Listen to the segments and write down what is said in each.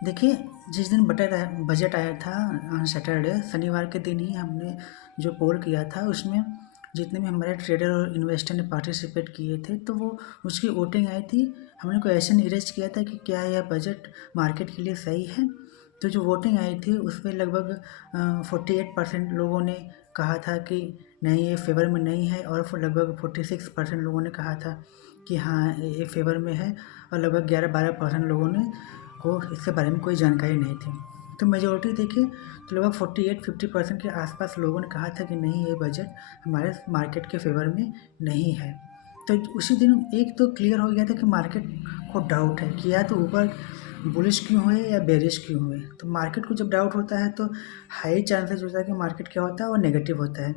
देखिए, जिस दिन बजट आया था सैटरडे शनिवार के दिन ही हमने जो पोल किया था उसमें जितने भी हमारे ट्रेडर और इन्वेस्टर ने पार्टिसिपेट किए थे तो वो उसकी वोटिंग आई थी। हमने क्वेश्चन रेज़ किया था कि क्या यह बजट मार्केट के लिए सही है? तो जो वोटिंग आई थी उसमें लगभग 48% लोगों ने कहा था कि नहीं ये फ़ेवर में नहीं है, और फिर लगभग 46% लोगों ने कहा था कि हाँ ये फ़ेवर में है, और लगभग 11-12% लोगों ने को इसके बारे में कोई जानकारी नहीं थी। तो मेजॉरिटी देखिए तो लगभग 48-50% के आसपास लोगों ने कहा था कि नहीं ये बजट हमारे मार्केट के फ़ेवर में नहीं है। तो उसी दिन एक तो क्लियर हो गया था कि मार्केट को डाउट है कि या तो ऊपर बुलिश क्यों हुए या बेरिश क्यों हुए। तो मार्केट को जब डाउट होता है तो हाई चांसेस होता है कि मार्केट क्या होता है वो नेगेटिव होता है।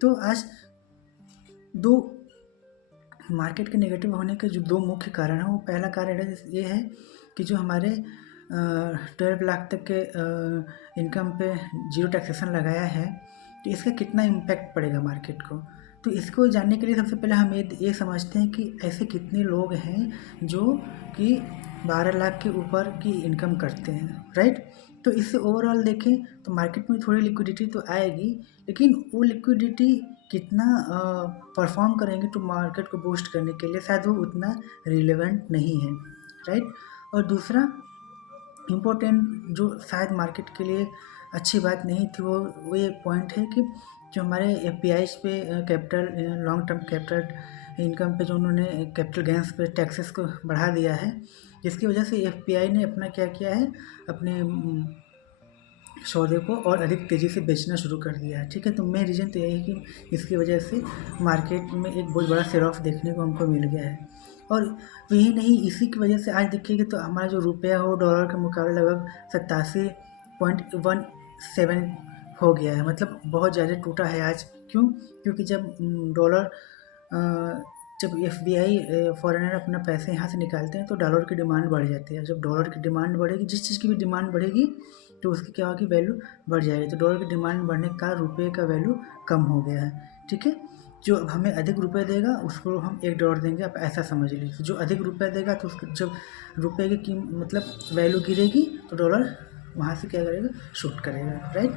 तो आज दो मार्केट के नेगेटिव होने के जो दो मुख्य कारण हैं, वो पहला कारण ये है कि जो हमारे 12 लाख तक के इनकम पे जीरो टैक्सेशन लगाया है, तो इसका कितना इम्पैक्ट पड़ेगा मार्केट को। तो इसको जानने के लिए सबसे पहले हम ये समझते हैं कि ऐसे कितने लोग हैं जो कि 12 लाख के ऊपर की इनकम करते हैं, राइट। तो इससे ओवरऑल देखें तो मार्केट में थोड़ी लिक्विडिटी तो आएगी, लेकिन वो लिक्विडिटी कितना परफॉर्म करेंगे तो मार्केट को बूस्ट करने के लिए शायद वो उतना रिलेवेंट नहीं है, राइट। और दूसरा इम्पोर्टेंट जो शायद मार्केट के लिए अच्छी बात नहीं थी, वो ये पॉइंट है कि जो हमारे एफपीआईज़ पे capital long term capital income पे जो उन्होंने कैपिटल गेंस पे टैक्सेस को बढ़ा दिया है, जिसकी वजह से एफपीआई ने अपना क्या किया है, अपने सौदे को और अधिक तेज़ी से बेचना शुरू कर दिया है, ठीक है। तो मेन रीज़न तो यही है कि इसकी वजह से मार्केट में एक बहुत बड़ा सेल ऑफ देखने को हमको मिल गया है। और यही नहीं, इसी की वजह से आज देखिए तो हमारा जो रुपया हो डॉलर के मुकाबले लगभग 87.17 हो गया है, मतलब बहुत ज़्यादा टूटा है आज। क्यों? क्योंकि जब डॉलर जब एफबीआई फॉरेनर अपना पैसे यहाँ से निकालते हैं तो डॉलर की डिमांड बढ़ जाती है। जब डॉलर की डिमांड बढ़ेगी, जिस चीज़ की भी डिमांड बढ़ेगी तो उसकी क्या होगी, वैल्यू बढ़ जाएगी। तो डॉलर की डिमांड बढ़ने का रुपये का वैल्यू कम हो गया है, ठीक है। जो अब हमें अधिक रुपए देगा उसको हम $1 देंगे, आप ऐसा समझ लीजिए। जो अधिक रुपया देगा तो उसको जब रुपये की मतलब वैल्यू गिरेगी तो डॉलर वहाँ से क्या करेगा, शूट करेगा, राइट।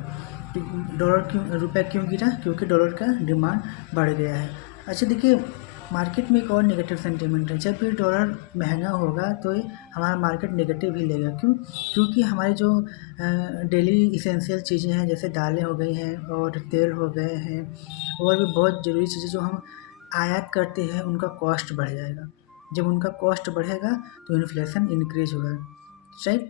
तो डॉलर क्यों, रुपया क्यों गिरा? क्योंकि डॉलर का डिमांड बढ़ गया है। अच्छा देखिए, मार्केट में एक और नेगेटिव सेंटीमेंट है। जब भी डॉलर महंगा होगा तो ये हमारा मार्केट नेगेटिव ही लेगा। क्यों? क्योंकि हमारे जो डेली इसेंशियल चीज़ें हैं जैसे दालें हो गई हैं और तेल हो गए हैं, और भी बहुत ज़रूरी चीज़ें जो हम आयात करते हैं उनका कॉस्ट बढ़ जाएगा। जब उनका कॉस्ट बढ़ेगा तो इन्फ्लेशन इंक्रीज होगा, राइट।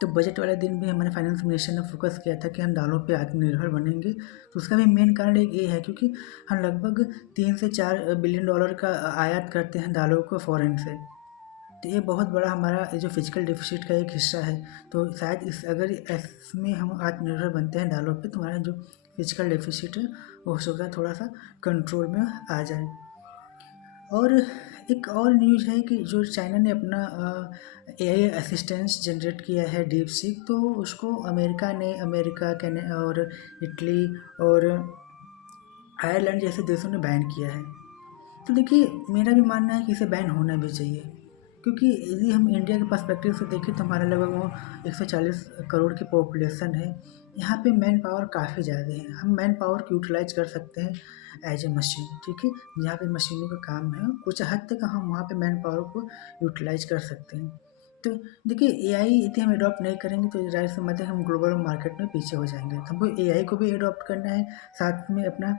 तो बजट वाले दिन भी हमारे फाइनेंस मिनिस्टर ने फोकस किया था कि हम दालों पे आत्मनिर्भर बनेंगे। तो उसका भी मेन कारण एक ये है क्योंकि हम लगभग 3 से 4 बिलियन डॉलर का आयात करते हैं दालों को फ़ॉरेन से। तो ये बहुत बड़ा हमारा ये जो फिजिकल डेफिसिट का एक हिस्सा है। तो शायद अगर इसमें हम आत्मनिर्भर बनते हैं दालों पे, तो हमारा जो फिजिकल डेफिसिट है वो हो सकता है थोड़ा सा कंट्रोल में आ जाए। और एक और न्यूज़ है कि जो चाइना ने अपना एआई असिस्टेंस जनरेट किया है डीप सीक, तो उसको अमेरिका और इटली और आयरलैंड जैसे देशों ने बैन किया है। तो देखिए, मेरा भी मानना है कि इसे बैन होना भी चाहिए, क्योंकि यदि हम इंडिया के पर्सपेक्टिव से देखें तो हमारा लगभग वो 140 करोड़ की पॉपुलेशन है। यहाँ पे मैन पावर काफ़ी ज़्यादा है। हम मैन पावर को यूटिलाइज कर सकते हैं एज ए मशीन, ठीक है। जहाँ पे मशीनों का काम है कुछ हद तक हम वहाँ पे मैन पावर को यूटिलाइज कर सकते हैं। तो देखिए, एआई यदि हम अडॉप्ट नहीं करेंगे तो ज़ाहिर सी बात है हम ग्लोबल मार्केट में पीछे हो जाएंगे। तो हमको एआई को भी अडॉप्ट करना है, साथ में अपना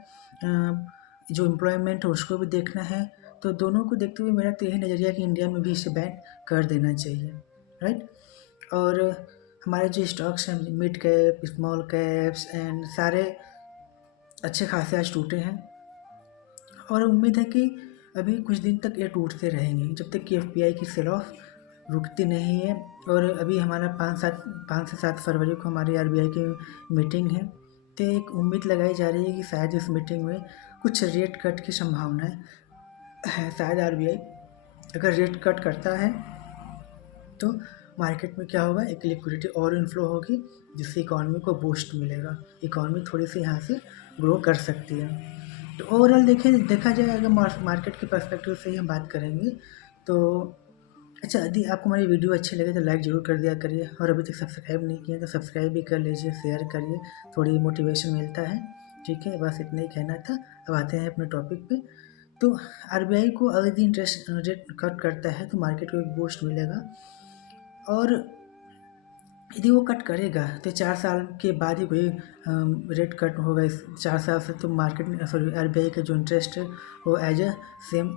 जो एम्प्लॉयमेंट है उसको भी देखना है। तो दोनों को देखते हुए मेरा तो यही नज़रिया कि इंडिया में भी इसे बैन कर देना चाहिए, राइट। और हमारे जो स्टॉक्स हैं mid cap, small caps and सारे अच्छे खासे आज टूटे हैं, और उम्मीद है कि अभी कुछ दिन तक ये टूटते रहेंगे जब तक कि एफपीआई की सेल ऑफ रुकती नहीं है। और अभी हमारा 5 से 7 फरवरी को हमारी आरबीआई की मीटिंग है। तो एक उम्मीद लगाई जा रही है कि शायद इस मीटिंग में कुछ रेट कट की संभावनाएं है। शायद आरबीआई अगर रेट कट करता है तो मार्केट में क्या होगा, एक लिक्विडिटी और इन्फ्लो होगी जिससे इकॉनमी को बूस्ट मिलेगा। इकॉनमी थोड़ी सी यहाँ से ग्रो कर सकती है। तो ओवरऑल देखा जाए अगर मार्केट के पर्सपेक्टिव से ही हम बात करेंगे तो अच्छा, यदि आपको हमारी वीडियो अच्छी लगे तो लाइक ज़रूर कर दिया करिए, और अभी तक सब्सक्राइब नहीं किया तो सब्सक्राइब भी कर लीजिए, शेयर करिए, थोड़ी मोटिवेशन मिलता है। ठीक है, बस इतना ही कहना था। अब आते हैं अपने टॉपिक पे। तो आरबीआई को अगर यदि इंटरेस्ट रेट कट करता है तो मार्केट को एक बूस्ट मिलेगा, और यदि वो कट करेगा तो 4 साल के बाद ही कोई रेट कट होगा। इस 4 साल से तो मार्केट में, सॉरी, आरबीआई का जो इंटरेस्ट है वो एज अ सेम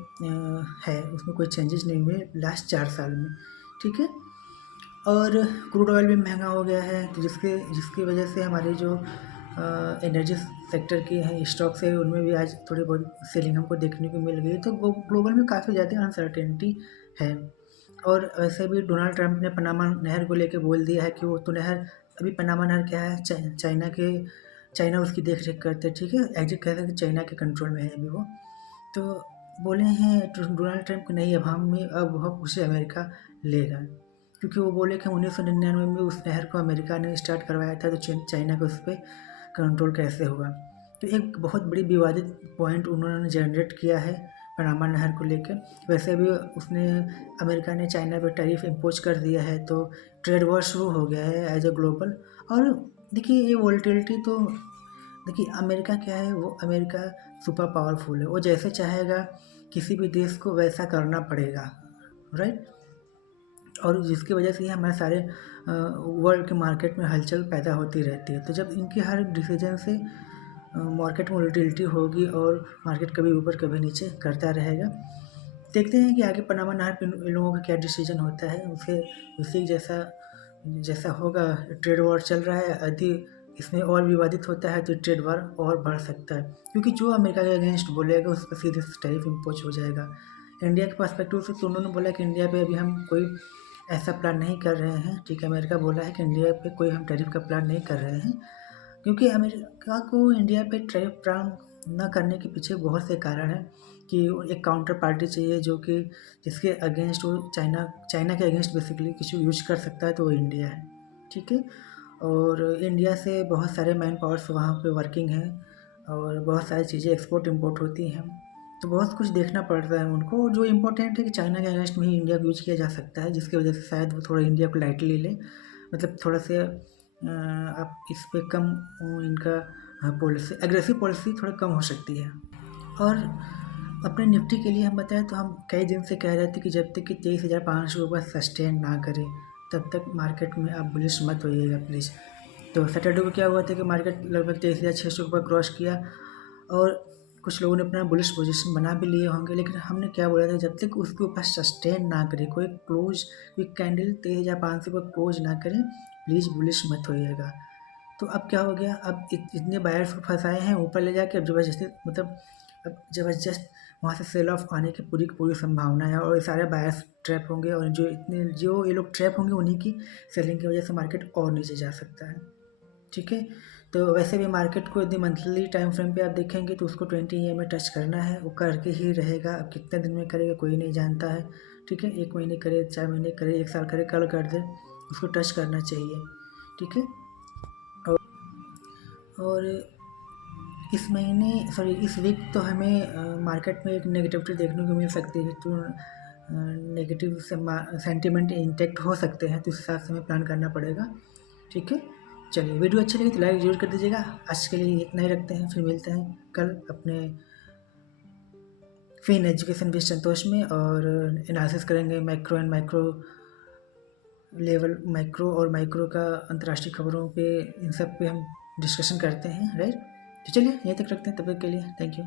है, उसमें कोई चेंजेस नहीं हुए लास्ट 4 साल में। ठीक है, और क्रूड ऑयल भी महंगा हो गया है, तो जिसके जिसकी वजह से हमारी जो एनर्जी सेक्टर की है स्टॉक्स है उनमें भी आज थोड़ी बहुत सेलिंग हमको देखने को मिल गई। तो ग्लोबल में काफ़ी ज़्यादा अनसर्टेनिटी है। और वैसे भी डोनाल्ड ट्रंप ने पनामा नहर को लेके बोल दिया है कि वो तो नहर, अभी पनामा नहर क्या है, चाइना उसकी देख रेख करते हैं। ठीक है, एग्जिट कहते हैं कि चाइना के कंट्रोल में है अभी वो। तो बोले हैं डोनाल्ड ट्रंप की नहीं, अब हम में अब वह उसे अमेरिका लेगा, क्योंकि वो बोले कि 1999 में उस नहर को अमेरिका ने स्टार्ट करवाया था, तो चाइना को उस पर कंट्रोल कैसे हुआ। तो एक बहुत बड़ी विवादित पॉइंट उन्होंने जनरेट किया है पनामा नहर को लेकर। वैसे भी उसने, अमेरिका ने चाइना पर टैरिफ इम्पोज कर दिया है, तो ट्रेड वॉर शुरू हो गया है एज अ ग्लोबल। और देखिए ये वोलेटिलिटी तो, देखिए अमेरिका क्या है, वो अमेरिका सुपर पावरफुल है, वो जैसे चाहेगा किसी भी देश को वैसा करना पड़ेगा, राइट। और जिसकी वजह से ही हमारे सारे वर्ल्ड के मार्केट में हलचल पैदा होती रहती है। तो जब इनके हर डिसीजन से मार्केट में वोलेटिलिटी होगी और मार्केट कभी ऊपर कभी नीचे करता रहेगा। देखते हैं कि आगे पनामा नहर पे इन लोगों का क्या डिसीजन होता है, उसे उसी जैसा जैसा होगा। ट्रेड वॉर चल रहा है, यदि इसमें और विवादित होता है तो ट्रेड वॉर और बढ़ सकता है, क्योंकि जो अमेरिका के अगेंस्ट बोलेगा उस पर सीधे टैरिफ इम्पोज हो जाएगा। इंडिया के पर्सपेक्टिव से तो उन्होंने बोला कि इंडिया पे अभी हम कोई ऐसा प्लान नहीं कर रहे हैं। ठीक है, अमेरिका बोला है कि इंडिया पे कोई हम टैरिफ का प्लान नहीं कर रहे हैं, क्योंकि अमेरिका को इंडिया पे टैरिफ प्लान न करने के पीछे बहुत से कारण हैं। कि एक काउंटर पार्टी चाहिए जो कि जिसके अगेंस्ट वो चाइना के अगेंस्ट बेसिकली कुछ यूज कर सकता है, तो वो इंडिया है। ठीक है, और इंडिया से बहुत सारे मैन पावर्स वहाँ पे वर्किंग हैं, और बहुत सारी चीज़ें एक्सपोर्ट इंपोर्ट होती हैं, तो बहुत कुछ देखना पड़ता है उनको। जो इम्पोर्टेंट है कि चाइना के अगेंस्ट में ही इंडिया को यूज किया जा सकता है, जिसकी वजह से शायद वो थोड़ा इंडिया को लाइटली ले, मतलब थोड़ा से आप इस पर कम इनका पॉलिसी, एग्रेसिव पॉलिसी थोड़ा कम हो सकती है। और अपने निफ्टी के लिए हम बताएं तो हम कई दिन से कह रहे थे कि जब तक कि 23,500 ऊपर सस्टेन ना करे तब तक मार्केट में आप बुलिश मत होइएगा प्लीज़। तो सैटरडे को क्या हुआ था कि मार्केट लगभग 23,600 ऊपर क्रॉस किया, और कुछ लोगों ने अपना बुलिश पोजीशन बना भी लिए होंगे, लेकिन हमने क्या बोला था, जब तक उसके ऊपर सस्टेन ना करे, कोई कैंडल 23,500 पर क्लोज ना करें, प्लीज़ बुलिश मत होइएगा। तो अब क्या हो गया, अब इतने बायर्स को फंसाए हैं ऊपर ले जाके, अब ज़बरदस्ती, मतलब अब ज़बरदस्त वहाँ से सेल ऑफ आने की पूरी पूरी संभावना है, और ये सारे बायर्स ट्रैप होंगे, और जो ये लोग ट्रैप होंगे उन्हीं की सेलिंग की वजह से मार्केट और नीचे जा सकता है। ठीक है, तो वैसे भी मार्केट को यदि मंथली टाइम फ्रेम पे आप देखेंगे तो उसको 20 EM में टच करना है, वो करके ही रहेगा। अब कितने दिन में करेगा कोई नहीं जानता है। ठीक है, 1 महीने करे, 4 महीने करे, 1 साल करे, कल कर दे, उसको टच करना चाहिए। ठीक है, और इस महीने, सॉरी, इस वीक तो हमें मार्केट में एक नेगेटिविटी देखने को मिल सकती है, तो नेगेटिव सेंटिमेंट इंटेक्ट हो सकते हैं, तो उस हिसाब से हमें प्लान करना पड़ेगा। ठीक है, चलिए, वीडियो अच्छी लगी तो लाइक जरूर कर दीजिएगा। आज के लिए इतना ही रखते हैं, फिर मिलते हैं कल अपने फिन एजुकेशन विद संतोष में, और एनालिसिस करेंगे macro and micro level, micro और माइक्रो का अंतर्राष्ट्रीय खबरों पे, इन सब पे हम डिस्कशन करते हैं, राइट। तो चलिए यहीं तक रखते हैं, तब तक के लिए थैंक यू।